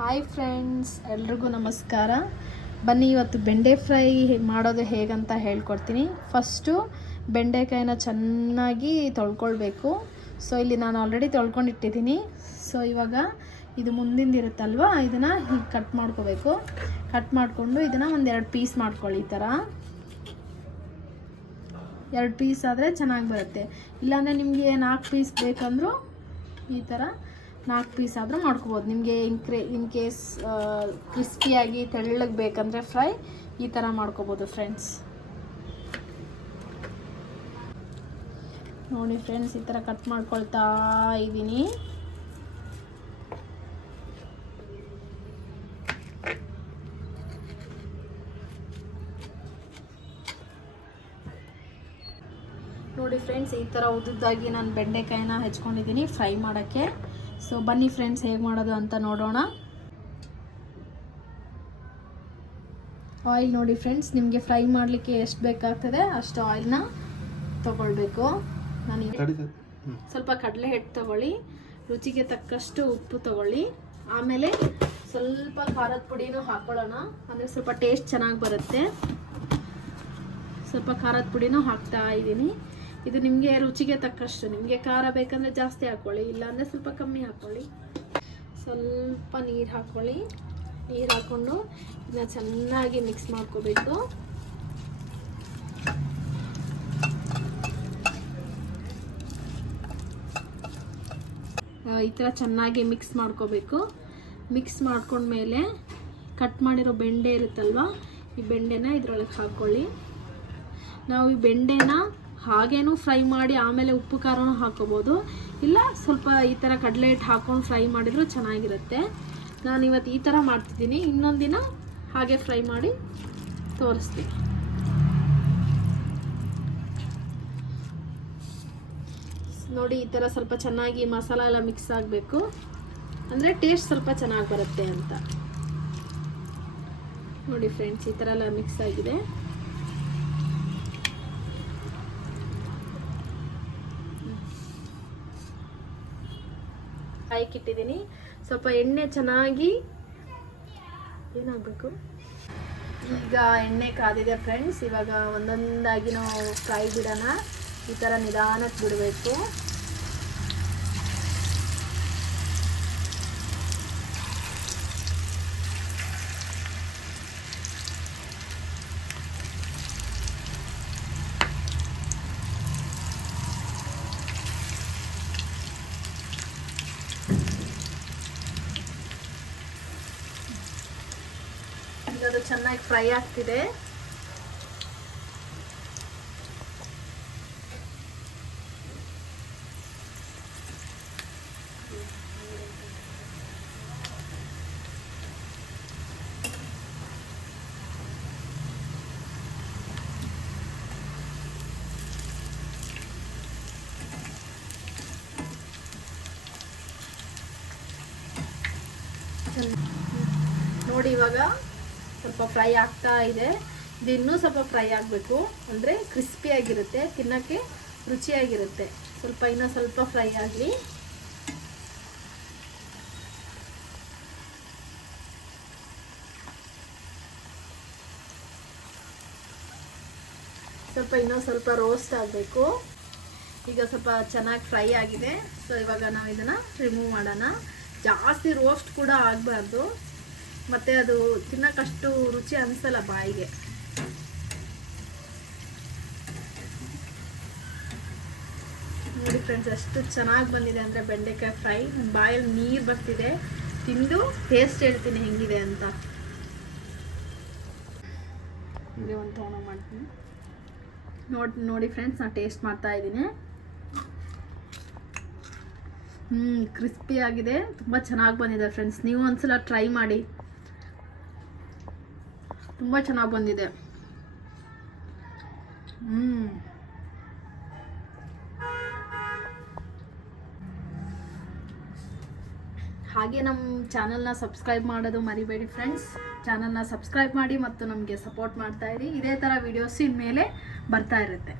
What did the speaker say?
Hi friends ಎಲ್ರಿಗೂ ನಮಸ್ಕಾರ. ಬನ್ನಿ ಇವತ್ತು ಬೆಂಡೆ ಫ್ರೈ ಮಾಡೋದು ಹೇಗಂತ ಹೇಳ್ಕೊಡ್ತೀನಿ. ಫಸ್ಟು ಬೆಂಡೆಕಾಯಿನ ಚೆನ್ನಾಗಿ ತೊಳ್ಕೊಳ್ಬೇಕು. ಸೊ ಇಲ್ಲಿ ನಾನು ಆಲ್ರೆಡಿ ತೊಳ್ಕೊಂಡಿಟ್ಟಿದ್ದೀನಿ. ಸೊ ಇವಾಗ ಇದು ಮುಂದಿಂದಿರುತ್ತಲ್ವ, ಇದನ್ನು ಹೀಗೆ ಕಟ್ ಮಾಡ್ಕೋಬೇಕು. ಕಟ್ ಮಾಡಿಕೊಂಡು ಇದನ್ನು ಒಂದೆರಡು ಪೀಸ್ ಮಾಡ್ಕೊಳ್ಳಿ ಈ ಥರ ಎರಡು ಪೀಸ್ ಆದರೆ ಚೆನ್ನಾಗಿ ಬರುತ್ತೆ. ಇಲ್ಲಾಂದರೆ ನಿಮಗೆ ನಾಲ್ಕು ಪೀಸ್ ಬೇಕಂದ್ರೂ ಈ ಥರ ನಾಲ್ಕು ಪೀಸ್ ಆದರೂ ಮಾಡ್ಕೋಬೋದು. ನಿಮಗೆ ಇನ್ಕ್ರೇ ಇನ್ ಕೇಸ್ ಕ್ರಿಸ್ಪಿಯಾಗಿ ತೆಳ್ಳಗೆ ಬೇಕಂದರೆ ಫ್ರೈ ಈ ಥರ ಮಾಡ್ಕೋಬೋದು ಫ್ರೆಂಡ್ಸ್ ನೋಡಿ ಫ್ರೆಂಡ್ಸ್ ಈ ಥರ ಕಟ್ ಮಾಡ್ಕೊಳ್ತಾ ಇದ್ದೀನಿ ನೋಡಿ ಫ್ರೆಂಡ್ಸ್ ಈ ಥರ ಉದ್ದುದ್ದಾಗಿ ನಾನು ಬೆಂಡೆಕಾಯಿನ ಹೆಚ್ಕೊಂಡಿದ್ದೀನಿ ಫ್ರೈ ಮಾಡೋಕ್ಕೆ. ಸೊ ಬನ್ನಿ ಫ್ರೆಂಡ್ಸ್ ಹೇಗೆ ಮಾಡೋದು ಅಂತ ನೋಡೋಣ. ಆಯಿಲ್ ನೋಡಿ ಫ್ರೆಂಡ್ಸ್ ನಿಮಗೆ ಫ್ರೈ ಮಾಡಲಿಕ್ಕೆ ಎಷ್ಟು ಬೇಕಾಗ್ತದೆ ಅಷ್ಟು ಆಯಿಲ್ನ ತೊಗೊಳ್ಬೇಕು. ನಾನು ಸ್ವಲ್ಪ ಕಡಲೆ ಹಿಟ್ಟು ತಗೊಳ್ಳಿ ರುಚಿಗೆ ತಕ್ಕಷ್ಟು ಉಪ್ಪು ತಗೊಳ್ಳಿ. ಆಮೇಲೆ ಸ್ವಲ್ಪ ಖಾರದ ಪುಡಿನೂ ಹಾಕೊಳ್ಳೋಣ. ಅಂದರೆ ಸ್ವಲ್ಪ ಟೇಸ್ಟ್ ಚೆನ್ನಾಗಿ ಬರುತ್ತೆ. ಸ್ವಲ್ಪ ಖಾರದ ಪುಡಿನೂ ಹಾಕ್ತಾ ಇದ್ದೀನಿ. ಇದು ನಿಮಗೆ ರುಚಿಗೆ ತಕ್ಕಷ್ಟು, ನಿಮಗೆ ಖಾರ ಬೇಕಂದರೆ ಜಾಸ್ತಿ ಹಾಕ್ಕೊಳ್ಳಿ ಇಲ್ಲಾಂದರೆ ಸ್ವಲ್ಪ ಕಮ್ಮಿ ಹಾಕ್ಕೊಳ್ಳಿ ಸ್ವಲ್ಪ ನೀರು ಹಾಕ್ಕೊಳ್ಳಿ ನೀರು ಹಾಕ್ಕೊಂಡು ಇದನ್ನ ಚೆನ್ನಾಗಿ ಮಿಕ್ಸ್ ಮಾಡ್ಕೋಬೇಕು. ಈ ಥರ ಚೆನ್ನಾಗಿ ಮಿಕ್ಸ್ ಮಾಡ್ಕೋಬೇಕು. ಮಿಕ್ಸ್ ಮಾಡ್ಕೊಂಡ್ಮೇಲೆ ಕಟ್ ಮಾಡಿರೋ ಬೆಂಡೆ ಇರುತ್ತಲ್ವ, ಈ ಬೆಂಡೆನ ಇದ್ರೊಳಗೆ ಹಾಕ್ಕೊಳ್ಳಿ ನಾವು ಈ ಬೆಂಡೆನ ಹಾಗೇನೂ ಫ್ರೈ ಮಾಡಿ ಆಮೇಲೆ ಉಪ್ಪು ಖಾರನೂ ಹಾಕೋಬೋದು. ಇಲ್ಲ, ಸ್ವಲ್ಪ ಈ ಥರ ಕಡಲೆ ಹಿಟ್ಟು ಹಾಕ್ಕೊಂಡು ಫ್ರೈ ಮಾಡಿದರೂ ಚೆನ್ನಾಗಿರುತ್ತೆ. ನಾನು ಇವತ್ತು ಈ ಥರ ಮಾಡ್ತಿದ್ದೀನಿ. ಇನ್ನೊಂದು ದಿನ ಹಾಗೆ ಫ್ರೈ ಮಾಡಿ ತೋರಿಸ್ತೀನಿ. ನೋಡಿ, ಈ ಥರ ಸ್ವಲ್ಪ ಚೆನ್ನಾಗಿ ಮಸಾಲ ಎಲ್ಲ ಮಿಕ್ಸ್ ಆಗಬೇಕು. ಅಂದರೆ ಟೇಸ್ಟ್ ಸ್ವಲ್ಪ ಚೆನ್ನಾಗಿ ಬರುತ್ತೆ ಅಂತ. ನೋಡಿ, ಫ್ರೆಂಡ್ಸ್, ಈ ಥರ ಎಲ್ಲ ಮಿಕ್ಸ್ ಆಗಿದೆ. ಕಾಯ್ಕಿಟ್ಟಿದ್ದೀನಿ ಸ್ವಲ್ಪ ಎಣ್ಣೆ ಚೆನ್ನಾಗಿ ಏನಾಗಬೇಕು? ಈಗ ಎಣ್ಣೆ ಕಾದಿದೆ ಫ್ರೆಂಡ್ಸ್ ಇವಾಗ ಒಂದೊಂದಾಗಿ ನಾವು ಫ್ರೈ ಬಿಡೋಣ ಈ ಥರ ನಿಧಾನಕ್ಕೆ ಬಿಡಬೇಕು. ಚೆನ್ನಾಗಿ ಫ್ರೈ ಆಗ್ತಿದೆ. ನೋಡಿ ಇವಾಗ ಸ್ವಲ್ಪ ಫ್ರೈ ಆಗ್ತಾ ಇದೆ. ಇದು ಇನ್ನೂ ಸ್ವಲ್ಪ ಫ್ರೈ ಆಗಬೇಕು. ಅಂದರೆ ಕ್ರಿಸ್ಪಿಯಾಗಿರುತ್ತೆ ತಿನ್ನೋಕ್ಕೆ ರುಚಿಯಾಗಿರುತ್ತೆ. ಸ್ವಲ್ಪ ಇನ್ನೂ ಸ್ವಲ್ಪ ಫ್ರೈ ಆಗಲಿ. ಸ್ವಲ್ಪ ಇನ್ನೂ ಸ್ವಲ್ಪ ರೋಸ್ಟ್ ಆಗಬೇಕು. ಈಗ ಸ್ವಲ್ಪ ಚೆನ್ನಾಗಿ ಫ್ರೈ ಆಗಿದೆ. ಸೊ ಇವಾಗ ನಾವು ಇದನ್ನು ರಿಮೂವ್ ಮಾಡೋಣ. ಜಾಸ್ತಿ ರೋಸ್ಟ್ ಕೂಡ ಆಗಬಾರ್ದು. ಮತ್ತು ಅದು ತಿನ್ನೋಕ್ಕಷ್ಟು ರುಚಿ ಅನಿಸಲ್ಲ ಬಾಯಿಗೆ. ನೋಡಿ ಫ್ರೆಂಡ್ಸ್ ಎಷ್ಟು ಚೆನ್ನಾಗಿ ಬಂದಿದೆ ಅಂದರೆ ಬೆಂಡೆಕಾಯಿ ಫ್ರೈ. ಬಾಯಲ್ಲಿ ನೀರು ಬರ್ತಿದೆ. ತಿಂದು ಟೇಸ್ಟ್ ಹೇಳ್ತೀನಿ ಹೆಂಗಿದೆ ಅಂತ. ಒಂದು ತೊಗೊಂಡು ಮಾಡ್ತೀನಿ. ನೋಡಿ ನೋಡಿ ಫ್ರೆಂಡ್ಸ್ ನಾನು ಟೇಸ್ಟ್ ಮಾಡ್ತಾ ಇದ್ದೀನಿ. ಹ್ಞೂ ಕ್ರಿಸ್ಪಿ ಆಗಿದೆ. ತುಂಬ ಚೆನ್ನಾಗಿ ಬಂದಿದೆ ಫ್ರೆಂಡ್ಸ್ ನೀವು ಒಂದ್ಸಲ ಟ್ರೈ ಮಾಡಿ. ತುಂಬ ಚೆನ್ನಾಗಿ ಬಂದಿದೆ. ಹ್ಞೂ ಹಾಗೆ ನಮ್ಮ ಚಾನಲ್ನ ಸಬ್ಸ್ಕ್ರೈಬ್ ಮಾಡೋದು ಮರಿಬೇಡಿ ಫ್ರೆಂಡ್ಸ್ ಚಾನಲ್ನ ಸಬ್ಸ್ಕ್ರೈಬ್ ಮಾಡಿ ಮತ್ತು ನಮಗೆ ಸಪೋರ್ಟ್ ಮಾಡ್ತಾ ಇರಿ. ಇದೇ ಥರ ವೀಡಿಯೋಸ್ ಇನ್ಮೇಲೆ ಬರ್ತಾ ಇರುತ್ತೆ.